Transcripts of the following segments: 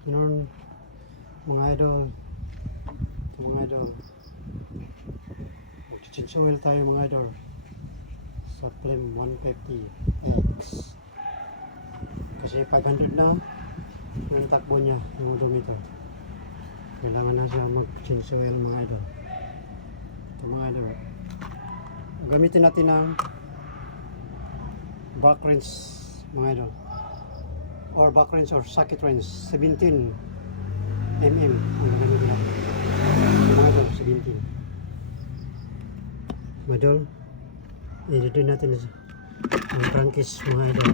afternoon mga idol. Mga idol, mag-change oil tayo mga idol sa Flame 150X kasi 500 na yung takbo niya, yung odometer. Kailangan na siya mag-change oil mga idol. Ito mga idol, gamitin natin ng back wrench mga idol, or back wrench or socket wrench 17 mm ang gamitin natin mga idol. 17 mga idol, i-redo natin ang crankcase mga idol.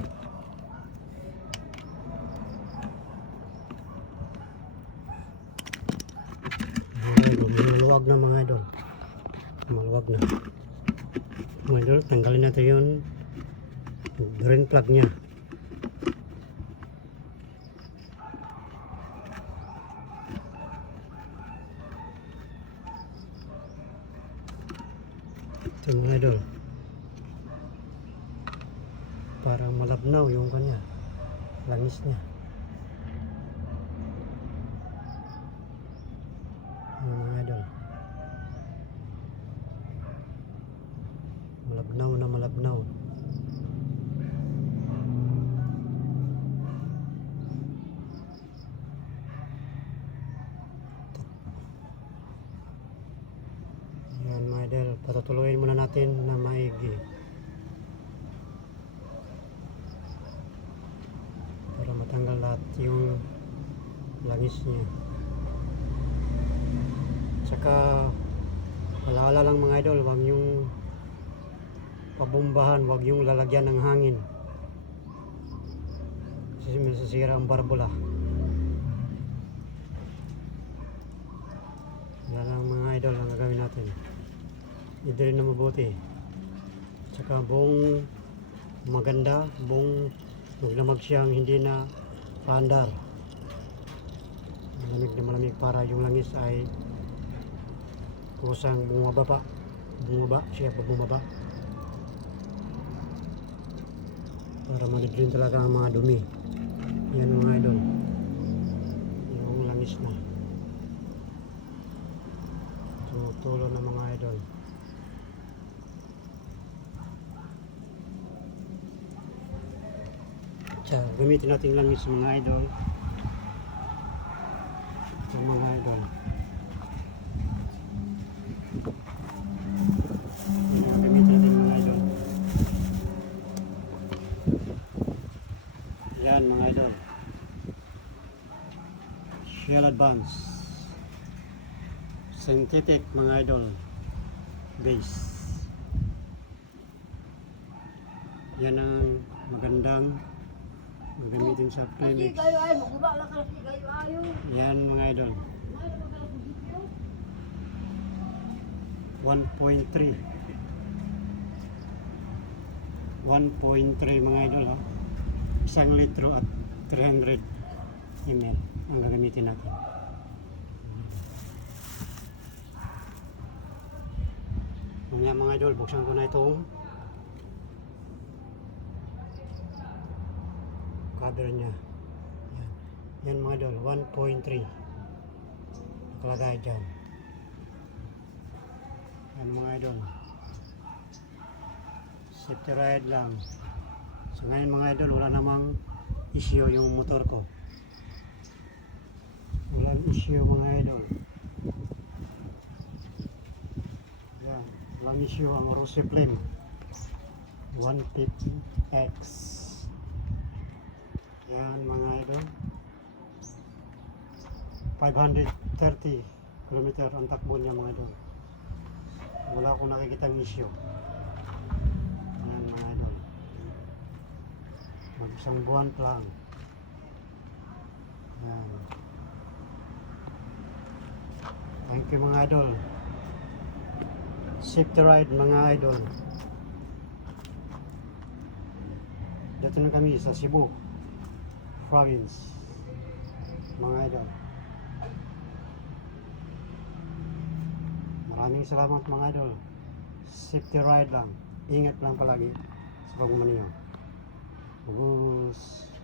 Maluwag na mga idol, maluwag na mga idol. Tanggalin natin yun drain plug nya. Ito mga idol, para malabnaw yung kanya langis nya. Mga idol, malabnaw na malabnaw. Yan mga idol, patutuloyin muna natin na maigi para matanggal lahat yung langis niya. Tsaka alaala lang mga idol, wag yung pabombahan, wag yung lalagyan ng hangin kasi masasira ang barbola. Yan lang mga idol ang gagawin natin, i-drain na mabuti. Tsaka buong maganda, buong maglamag siyang hindi na paandar, malamig na malamig para yung langis ay kusang bumaba siya pag bumaba, para ma-drain talaga ang mga dumi. Yan mga idol, yung langis na tumutulo na mga idol. Tsaka gamitin natin langis mga idol. Ito mga idol, gamitin natin mga idol. Yan mga idol, Shell Advance synthetic mga idol base. Yan ang magandang gagamitin sa Primex. Yan mga idol, 1.3 mga idol, 1 litro at 300 ml ang gagamitin natin. Mamaya mga idol, buksan ko na itong cover nya. Yan mga idol, 1.3 nakalagay dyan. Yan mga idol, safety ride lang. So ngayon mga idol, wala namang issue yung motor ko, walang issue mga idol. Yan, walang issue ang Rose Flame 150X. Yan mga idol, 530 km ang takbo niya mga idol. Wala akong nakikita ng issue. Yan mga idol, mag-isang buwan lang. Yan. Thank you mga idol. Safety ride mga idol. Dito na kami sa Cebu Province mga idol. Maraming salamat mga idol. Safety ride lang, ingat lang palagi sa pagmamaneho. Bus.